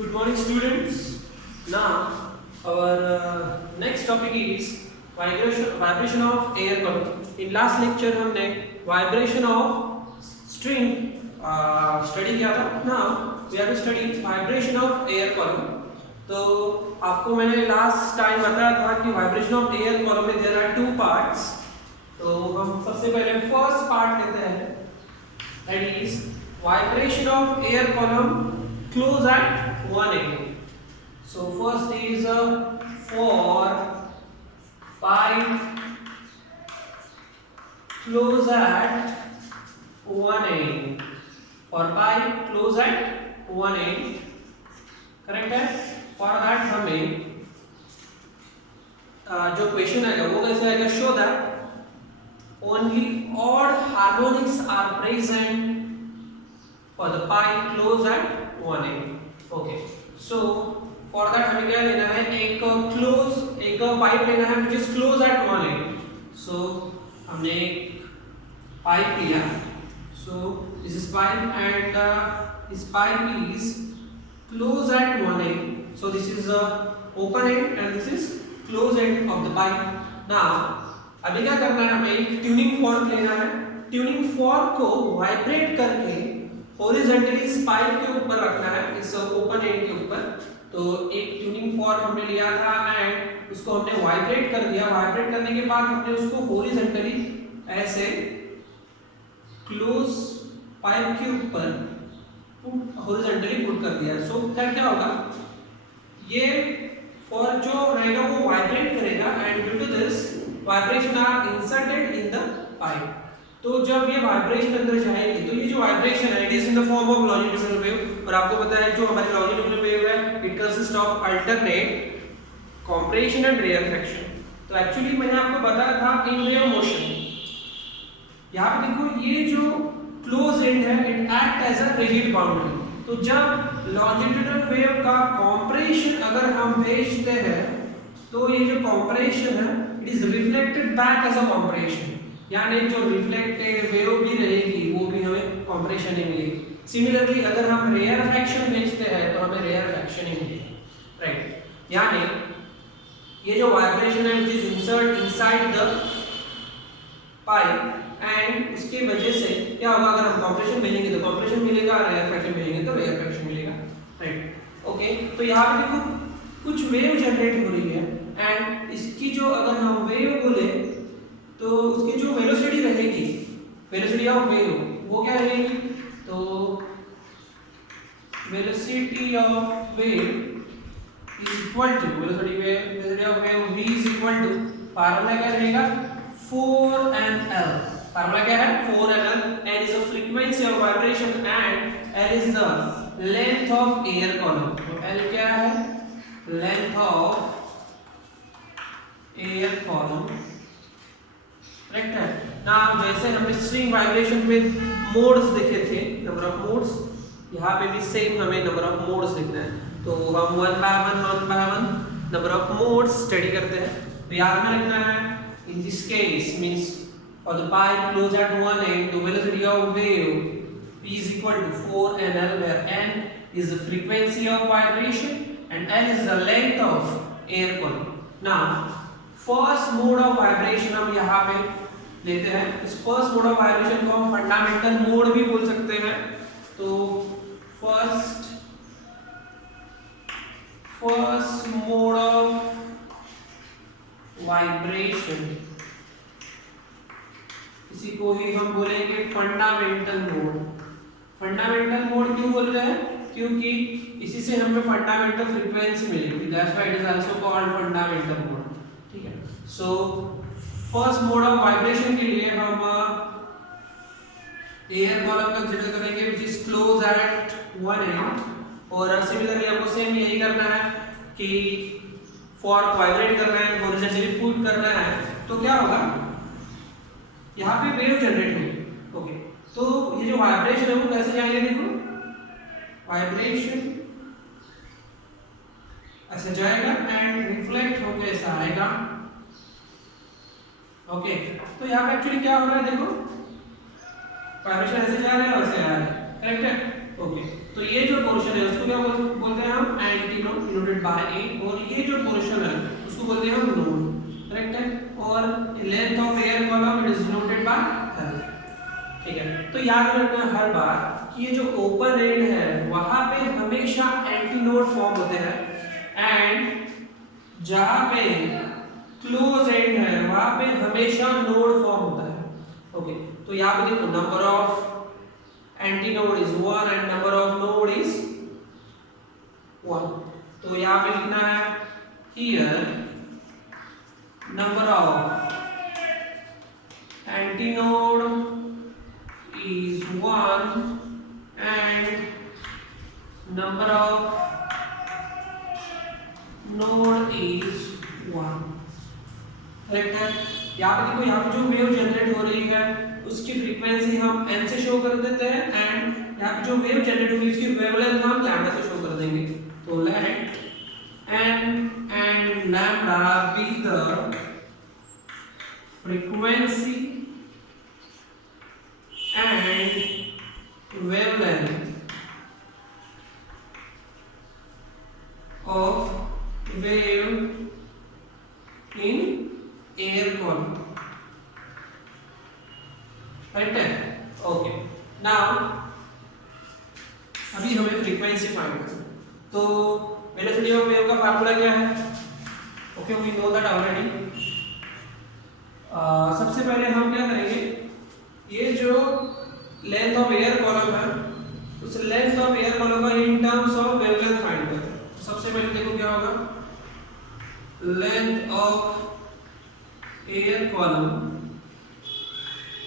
Good morning, students. Now, our next topic is vibration of air column. In last lecture हमने vibration of string study किया था. Now we have to study vibration of air column. तो आपको मैंने last time बताया था कि vibration of air column में there are two parts. तो हम सबसे पहले first part लेते हैं. That is vibration of air column close at 180. So first is for pipe close at 180. For pipe close at 180. Correct है? For that हमें जो क्वेश्चन आएगा वो कैसे आएगा? Show that only odd harmonics are present for the pipe close at 180. Okay. So for that हमें क्या लेना है? एक पाइप लेना है which is close at 180. So हमने एक पाइप लिया. So this is pipe and this pipe is close at 180. So this is open end and this is close end of the pipe. Now अभी क्या करना है? हमें एक ट्यूनिंग फॉर्क लेना है. ट्यूनिंग फॉर्क को वाइब्रेट करके हॉरिजॉन्टली इस पाइप के ऊपर रखना है, इस ओपन एंड के ऊपर. तो एक ट्यूनिंग फॉर्क हमने लिया था एंड उसको हमने वाइब्रेट कर दिया. वाइब्रेट करने के बाद हमने उसको हॉरिजॉन्टली ऐसे क्लोज पाइप के ऊपर हॉरिजॉन्टली पुट कर दिया. सो क्या होगा? ये फॉर जो रहेगा वो वाइब्रेट करेगा and due to this vibration are inserted in the pipe. तो जब ये वाइब्रेशन अंदर जाएगी तो ये जो वाइब्रेशन है it is in the form of longitudinal wave. और आपको पता है जो हमारी लॉन्जिट्यूडिनल वेव है it consist of alternate compression and rarefaction. तो एक्चुअली मैंने आपको बताया था इन वेव मोशन. यहाँ पे देखो ये जो क्लोज एंड है it act as a rigid boundary. तो जब लॉन्जिट्यूडिनल वेव का कंप्रेशन अगर हम भेजते हैं तो ये जो कंप्रेशन है it is reflected back as a compression. यानी जो रिफ्लेक्टेड वेव भी रहेगी वो भी हमें कंप्रेशन ही मिलेगी. सिमिलरली अगर हम रेयरफेक्शन भेजते हैं तो हमें रेयरफेक्शन ही मिलेगी. राइट. यानी ये जो वाइब्रेशन है it is insert inside the pipe and उसकी वजह से क्या होगा? अगर हम कंप्रेशन भेजेंगे तो कंप्रेशन मिलेगा, रेयरफेक्शन भेजेंगे तो रेयरफेक्शन मिलेगा. राइट. ओके. तो यहाँ पे देखो कुछ वेव जनरेट हो रही है एंड इसकी जो अगर हम वेव बोले तो उसकी जो वेलोसिटी रहेगी, वेलोसिटी ऑफ वेव वो क्या रहेगी? तो velocity of wave is equal to velocity of wave v is equal to formula क्या रहेगा? 4nl. फार्मूला क्या है? 4nl. n is the frequency of vibration and l is the length of air column. तो l क्या है? Length of air column. Correct है ना. जैसे हमने स्ट्रिंग वाइब्रेशन में मोड्स देखे थे, नंबर ऑफ मोड्स, यहाँ पे भी सेम हमें नंबर ऑफ मोड्स लिखना है. तो हम one by one number of modes study करते हैं. तो याद में रखना है in this case means for the pipe close eight 1 end the velocity of wave p is equal to 4nl where n is the frequency of vibration and l is the length of air column. Now first mode of vibration हम यहाँ पे लेते हैं. इस first mode of vibration को हम fundamental mode भी बोल सकते हैं. तो फर्स्ट मोड ऑफ वाइब्रेशन इसी को ही हम बोलेंगे फंडामेंटल मोड. फंडामेंटल मोड क्यों बोल रहे हैं? क्योंकि इसी से हमें फंडामेंटल फ्रीक्वेंसी मिलेगी. That's why it is also called fundamental mode. ठीक है. So first mode of vibration के लिए हम एयर कॉलम कंसीडर करेंगे which is close eight 1 end. और सिमिलरली हमको सेम यही करना है कि फॉर्क वाइब्रेट करना है, हॉरिजॉन्टली पुट करना है. तो क्या होगा? यहाँ पे वेव जनरेट होगी. ओके. तो ये जो वाइब्रेशन है वो कैसे जाएंगे? देखो वाइब्रेशन ऐसे जाएगा एंड रिफ्लेक्ट होकर ऐसा आएगा. ओके. तो यहाँ पे एक्चुअली क्या हो रहा है? देखो वाइब्रेशन ऐसे जा रहा है और ऐसे आ रहा है. करेक्ट है. ओके. तो ये जो पोर्शन है उसको क्या बोलते हैं हम? डिनोटेड बाय ए, और ये जो पोर्शन है उसको बोलते हैं हम नोड, करेक्ट है। और length of air column it is denoted by L, ठीक है। तो याद रखना हर बार कि ये जो ओपन एंड है वहां पे हमेशा एंटी नोड फॉर्म होते हैं, एंड जहां पे क्लोज एंड है वहां पे हमेशा नोड फॉर्म होता है। ओके, तो यहाँ पे देखो number of anti node is 1 and number of node is 1। तो यहाँ पे लिखना है here number of anti node is 1 and number of node is 1, correct है। यहाँ पे देखो, यहाँ पे जो वेव जनरेट हो रही है उसकी फ्रीक्वेंसी हम n से शो कर देते हैं, एंड यहाँ पे जो वेव जनरेट होगी उसकी वेवलेंथ हम लैम्डा से शो कर देंगे। तो late n and lambda be the frequency and wavelength of wave in air column, right है। ओके, नाउ अभी हमें फ्रीक्वेंसी फाइंड करना है। तो वेलोसिटी ऑफ वेव का फार्मूला क्या है? Okay, we know that already. सबसे पहले हम क्या करेंगे, ये जो लेंथ ऑफ एयर कॉलम है उस लेंथ ऑफ एयर कॉलम का in terms of wavelength find करते हैं। सबसे पहले देखो क्या होगा, length of air column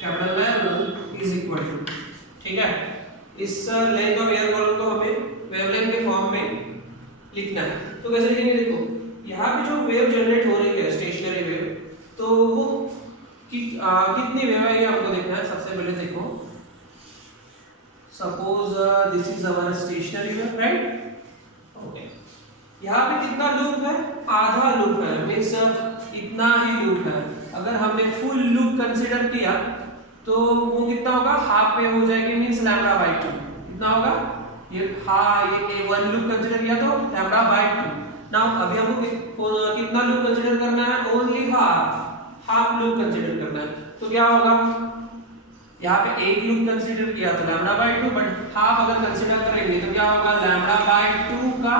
capital L is equal to, ठीक है। इस लेंथ ऑफ एयर कॉलम को हमें वेवलेंथ के फॉर्म में लिखना है। तो कैसे लिखेंगे, देखो यहाँ पे जो वेव जनरेट हो रही है स्टेशनरी वेव, तो वो कितनी वेव है ये हमको देखना है। सबसे पहले देखो, suppose this is our stationary wave, right. Okay, यहाँ पे कितना लूप है, आधा लूप है, मींस इतना ही लूप है। अगर हमने फुल लूप कंसीडर किया तो वो कितना होगा, हाफ वेव हो जाएगी, मींस लैम्डा बाय 2। कितना होगा ये, ये वन लूप कंसीडर किया तो लैम्डा बाय 2। नाउ अभी हमको कितना लूप कंसीडर करना है, ओनली हाफ लूप कंसीडर करना है। तो क्या होगा, यहाँ पे एक लूप कंसीडर किया तो लैम्डा बाय 2, बट हाफ अगर कंसीडर करेंगे तो क्या होगा, लैम्डा बाय 2 का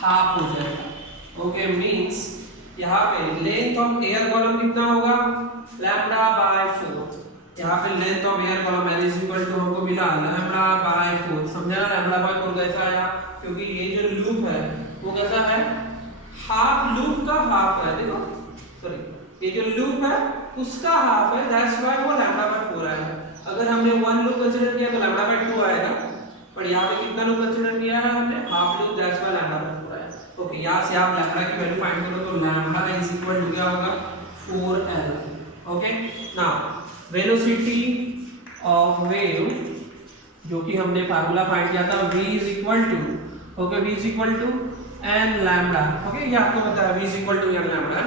हाफ हो जाएगा। ओके, मींस यहाँ पे लेंथ ऑफ एयर कॉलम कितना होगा, लैम्डा बाय 4। यहाँ पे length of air column L is equal to हमको मिला लैम्डा बाय 4। समझा ना, लैम्डा बाय 4 कैसा आया, क्योंकि ये जो लूप है वो कैसा है, हाफ लूप का हाफ है। देखो सॉरी, ये जो लूप है उसका हाफ है, दैट्स व्हाई वो लैम्डा बाय 4 आया। अगर हमने वन लूप कंसीडर किया तो लैम्डा बाय 2 आएगा, पर यहाँ पे कितना लूप कंसीडर किया है हमने, half loop, that's why lambda by 4 आया। ओके, यहाँ से आप लैम्डा की वैल्यू फाइंड करो तो लैम्डा इज इक्वल टू क्या होगा, 4L। Okay, now velocity of wave जो कि हमने फार्मूला फाइंड किया था, v is equal to, okay, v is equal to n lambda. Okay, ये आपको पता है v is equal to n lambda.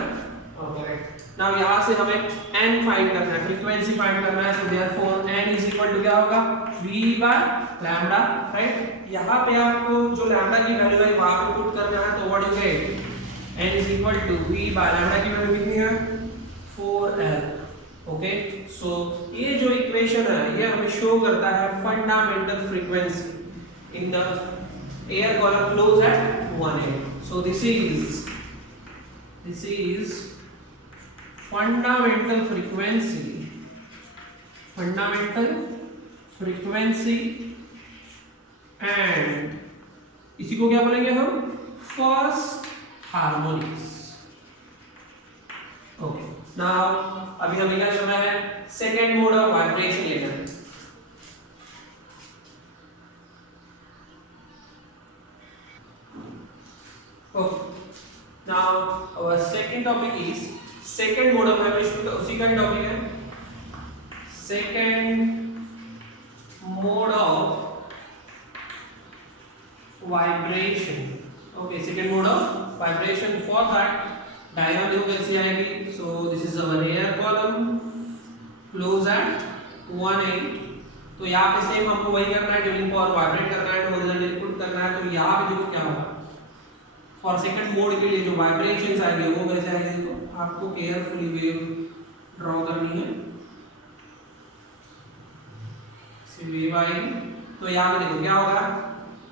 Okay, now यहाँ से हमें n फाइंड करना है, फ्रीक्वेंसी फाइंड करना है, तो therefore n is equal to क्या होगा, v बाय लैम्डा, राइट। यहाँ पे आपको जो लैम्डा की वैल्यू है वहां पे पुट करना है, तो what is it, n is equal to v by lambda की वैल्यू कितनी है, 4L। ओके, सो ये जो इक्वेशन है ये हमें शो करता है fundamental frequency in the air column close eight 1 end. So this is fundamental frequency and इसी को क्या बोलेंगे हम, फर्स्ट हार्मोनिक्स। ओके, नाउ अभी हमें क्या करना है, सेकेंड मोड ऑफ वाइब्रेशन लेना है। Okay, now our second topic is second mode of vibration। तो उसी का ही टॉपिक है, second mode of vibration। Okay, second mode of vibration, for that diagram देखो कैसी आएगी। So this is our air column close eight 1 end। तो यहाँ पे सेम हमको वही करना है, ट्यूनिंग फॉर वाइब्रेट करना है, हॉरिजॉन्टली पुट करना है। तो यहाँ पे देखो क्या होगा, फॉर सेकंड मोड के लिए जो वाइब्रेशंस आएंगे वो कैसे आएंगे, देखो आपको केयरफुली वेव ड्रॉ करनी है। वेव आएगी तो यहाँ पे देखो क्या होगा,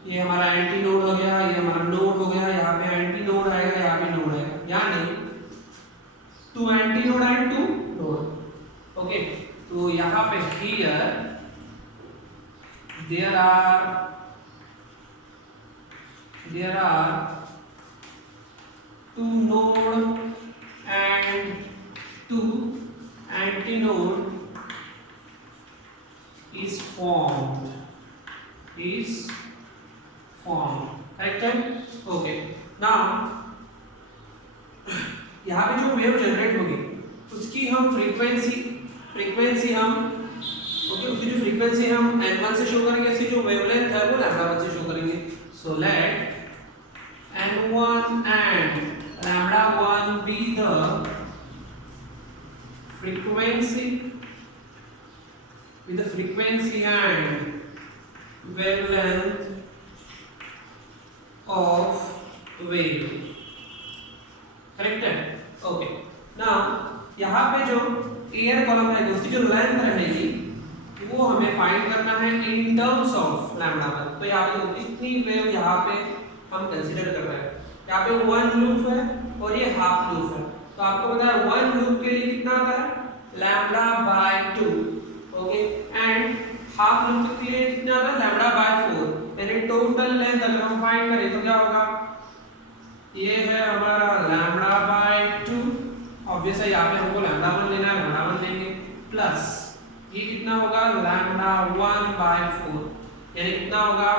ये हमारा एंटी नोड हो गया, ये हमारा नोड हो गया, यहाँ पे एंटी नोड आएगा, यहाँ पे नोड आएगा, यहाँ नहीं, two anti node and two node. Okay, तो यहाँ पे here there are two node and two antinode is formed, correct है? ओके, नाउ यहाँ पे जो वेव जनरेट होगी उसकी हम फ्रीक्वेंसी हम उसकी जो फ्रीक्वेंसी हम n1 से शो करेंगे, इसकी जो वेवलेंथ है वो λ1 से शो करेंगे। So let n1 and λ1 be the frequency and wavelength of wave, correct है? ओके, नाउ यहाँ पे जो एयर कॉलम है उसकी जो लेंथ रहेगी वो हमें फाइंड करना है इन टर्म्स ऑफ λ1। तो यहाँ पे कितनी वेव यहाँ पे हम कंसीडर कर रहे हैं, यहाँ पे वन लूप है और ये हाफ लूप है। तो आपको पता है वन लूप के लिए कितना आता है λ/2, ओके, एंड हाफ लूप के लिए कितना आता है λ/4। यानी टोटल लेंथ अगर हम फाइंड करें तो क्या होगा, ये है हमारा λ/2, ऑब्वियस है यहाँ पे हमको λ1 लेना है, λ1 लेंगे, प्लस ये कितना होगा λ1/4, यानी कितना होगा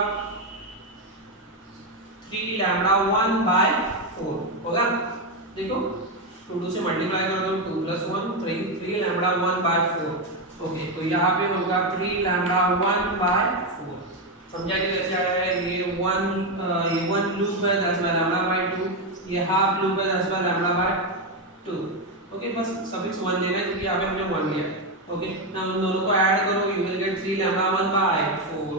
3λ1/4 होगा। देखो 2 से मल्टीप्लाई कर दो, 2 + 1 3λ1/4। ओके, तो यहाँ पे होगा 3λ1/4। समझा कि कैसे आया है? ये वन लूप है, दैट्स बाय λ/2, ये हाफ लूप है, दैट्स बाय λ/2। ओके, बस सफिक्स 1 लेना है क्योंकि यहाँ पे हमने 1 लिया। ओके, नाउ इन दोनों को ऐड करो, you will get 3λ1/4।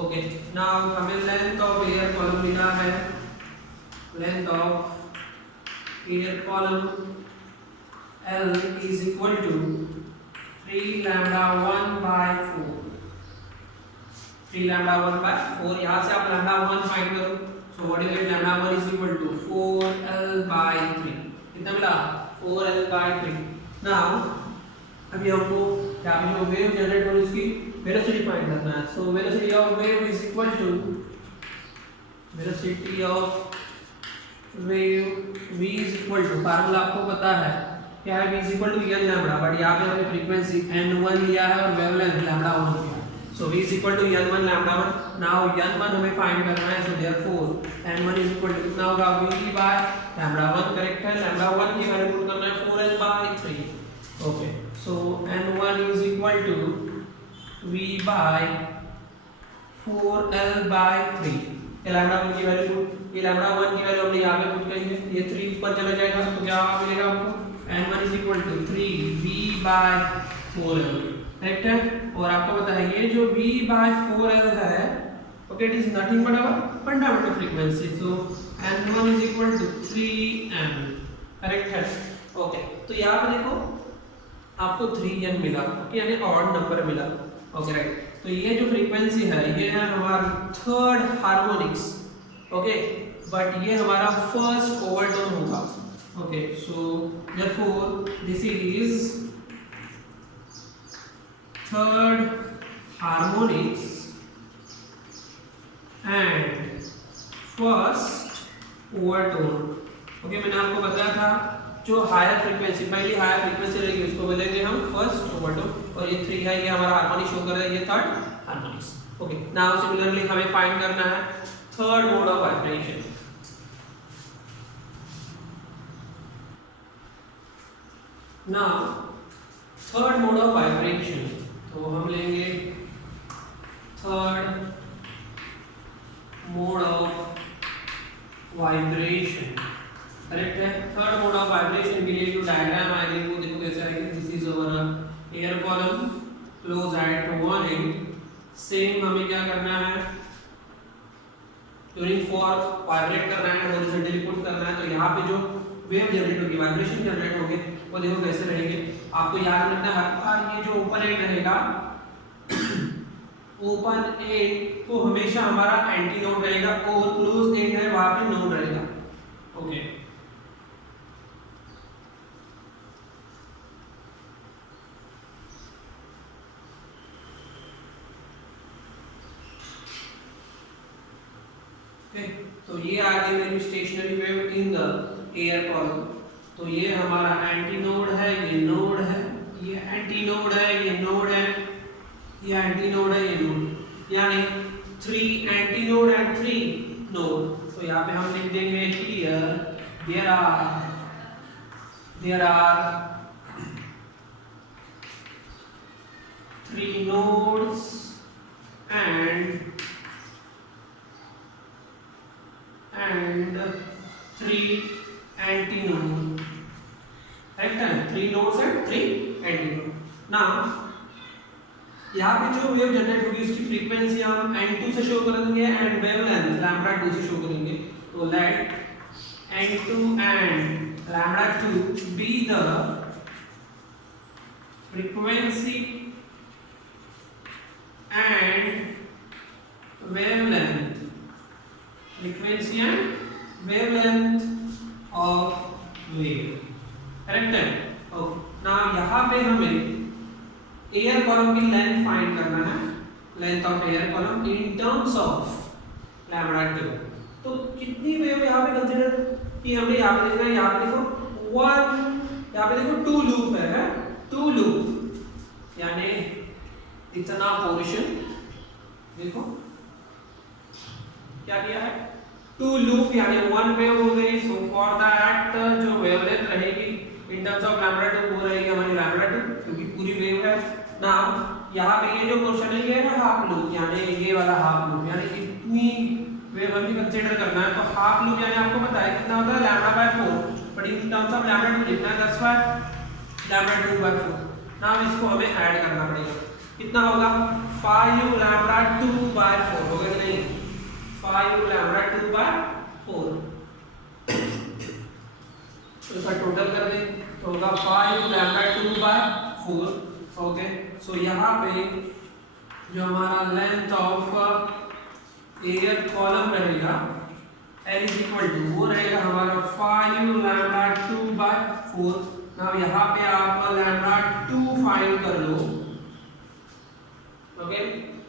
Okay, now हमें लेंथ ऑफ एयर कॉलम मिला है, length of air column L is equal to 3λ1/4। 3λ1/4, यहाँ से आप λ1 फाइंड करो। So what you get, λ1 is equal to 4l/3। कितना मिला? 4l/3। नाउ अभी हमको क्या जो वेव जनरेट हो उसकी वेलोसिटी फाइंड करना है। So velocity of wave is equal to velocity of wave v is equal to, formula आपको पता है क्या है, v is equal to n lambda, but यहाँ पे हमने फ्रीक्वेंसी n1 लिया है और वेवलेंथ λ1 लिया है। So v is equal to n1 λ1। Now n1 हमें फाइंड करना है, so therefore n1 is equal to कितना होगा, v/λ1, करेक्ट है? λ1 की वैल्यू पुट करना है 4l/3। Okay, so n1 is equal to v/4l/3। ये λ1 की वैल्यू, ये λ1 की वैल्यू हमने यहाँ पे पुट करेंगे, ये 3 ऊपर चला जाएगा तो क्या मिलेगा आपको, n1 is equal to 3v/4l, correct है? और आपको पता है ये जो v/4l है, okay, it is nothing but our fundamental frequency. So n1 is equal to 3m, correct है? ओके, तो यहाँ पे देखो आपको 3n मिला, ओके, यानी ऑड नंबर मिला। Okay, right. तो ये जो फ्रीक्वेंसी है ये है हमारा थर्ड हार्मोनिक्स, ओके, बट ये हमारा फर्स्ट ओवरटोन होगा। Okay, so therefore this is third harmonics and first overtone. Okay, मैंने आपको बताया था जो हायर फ्रीक्वेंसी, पहली हायर फ्रीक्वेंसी रहेगी उसको बोलेंगे हम फर्स्ट ओवरटोन, और ये 3 है, ये हमारा हार्मोनिक शो कर रहा है, ये third harmonics. Okay, now similarly हमें फाइंड करना है third mode of vibration. Now third mode of vibration, तो हम लेंगे third mode of vibration, correct है? थर्ड मोड ऑफ वाइब्रेशन के लिए जो डायग्राम आएगी वो देखो कैसे आएगी। This is our air column close eight 1 and. Same हमें क्या करना है, ट्यूनिंग फॉर वाइब्रेट करना है, हॉरिजॉन्टली पुट करना है, तो यहाँ पे जो वेव जनरेट होगी, वाइब्रेशन जनरेट होगी, वो देखो कैसे रहेंगे। आपको याद रखना है हर बार ये जो ओपन एंड रहेगा, ओपन एंड तो हमेशा हमारा एंटी नोड रहेगा और क्लोज एंड है वहां पे नोड रहेगा। ओके तो ये आ गई मेरी stationary wave in the air column. तो ये हमारा एंटी नोड है, ये नोड है, ये एंटी नोड है, ये नोड है, ये एंटी नोड है, ये नोड, यानी 3 एंटी नोड एंड 3 नोड। तो यहाँ पे हम लिख देंगे here there are 3 nodes and 3 antinodes. Correct है? 3 nodes and 3 antinodes. Now यहाँ पे जो वेव जनरेट होगी उसकी फ्रीक्वेंसी हम n2 से शो करेंगे एंड वेवलेंथ λ2 से शो करेंगे। तो late n2 and λ2 be the frequency and wavelength, frequency and wavelength of wave. Correct है? ओके नाउ यहाँ पे हमें एयर कॉलम की लेंथ फाइंड करना है, length of air column in terms of λ2। तो कितनी वेव यहाँ पे कंसीडर की हमने, यहाँ पे देखना है, यहाँ पे देखो 1, यहाँ पे देखो 2 लूप है, 2 लूप यानी इतना पोर्शन देखो क्या किया है, 2 लूप यानी 1 वेव हो गई। सो फॉर दैट जो वेवलेंथ रहेगी इन टर्म्स ऑफ λ2 वो रहेगी हमारी λ2 क्योंकि पूरी वेव है। नाउ यहाँ पे ये जो पोर्शन है ये है हाफ लूप, यानी ये वाला हाफ लूप, यानी इतनी वेव हमें कंसीडर करना है। तो हाफ लूप यानी आपको पता है कितना होता है λ/4, बट इन टर्म्स ऑफ λ2 लिखना है, दैट्स व्हाई λ2/4। नाउ इसको हमें ऐड करना पड़ेगा, कितना होगा 5λ2/4 होगा कि नहीं, 5λ2/4। तो इसका टोटल कर दें तो होगा 5λ2/4। ओके सो यहाँ पे जो हमारा लेंथ ऑफ एयर कॉलम रहेगा L इज इक्वल टू वो रहेगा हमारा 5λ2/4। नाउ यहाँ पे आप λ2 फाइंड कर लो। ओके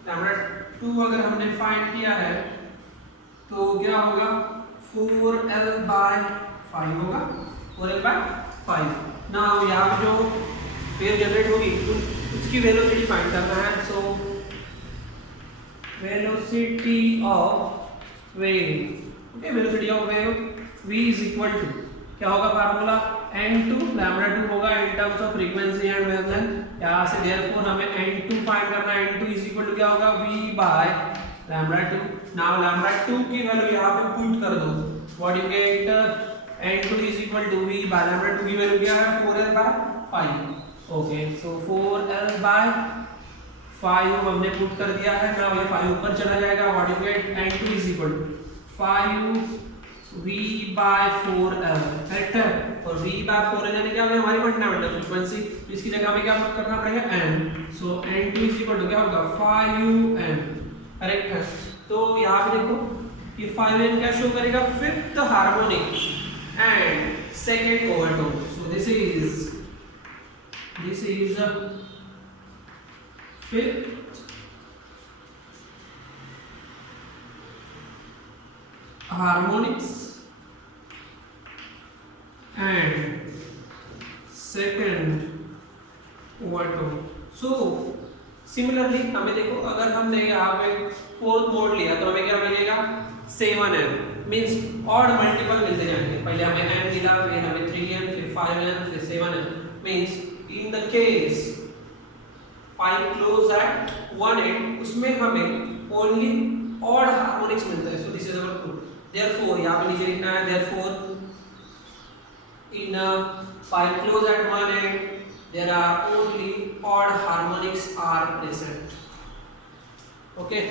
λ2 अगर हमने फाइंड किया है तो क्या होगा 4l/5 होगा, 4l/5। नाउ यहाँ पे जो वेव जनरेट होगी उसकी वेलोसिटी फाइंड करना है। So velocity of wave, okay velocity of wave v is equal to क्या होगा फार्मूला n2 λ2 होगा in terms of frequency and wavelength. यहाँ से देयरफॉर हमें n2 फाइंड करना है, n2 इज इक्वल टू क्या होगा v/λ2। नाउ λ2 की वैल्यू यहाँ पे पुट कर दो, what you get n2 is equal to v/λ2 की वैल्यू क्या है 4l/5। ओके सो 4l/5 हमने पुट कर दिया है। नाउ ये 5 ऊपर चला जाएगा, what you get n2 is equal to 5v/4l। Correct है? और v/4l यानी क्या होगा हमारी फंडामेंटल फ्रीक्वेंसी, तो इसकी जगह पे क्या पुट करना पड़ेगा n। So n2 is equal to क्या होगा 5un। करेक्ट है? तो यहाँ पे देखो ये 5n क्या शो करेगा, fifth harmonic and second overtone. So this is fifth harmonics and second overtone। So similarly हमें देखो अगर हमने यहाँ पे फोर्थ मोड लिया तो हमें क्या मिलेगा 7n, मींस ऑड मल्टीपल मिलते जाएंगे। पहले हमें n मिला, फिर हमें 3n, फिर 5n, फिर 7n, means in the case pipe close at one end उसमें हमें only odd harmonics मिलता है। so this is our proof। therefore यहाँ पे नीचे लिखना है therefore in a pipe close at one end there are only odd harmonics are present। okay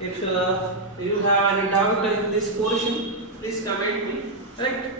If you have any doubt in this portion, please comment me. Correct?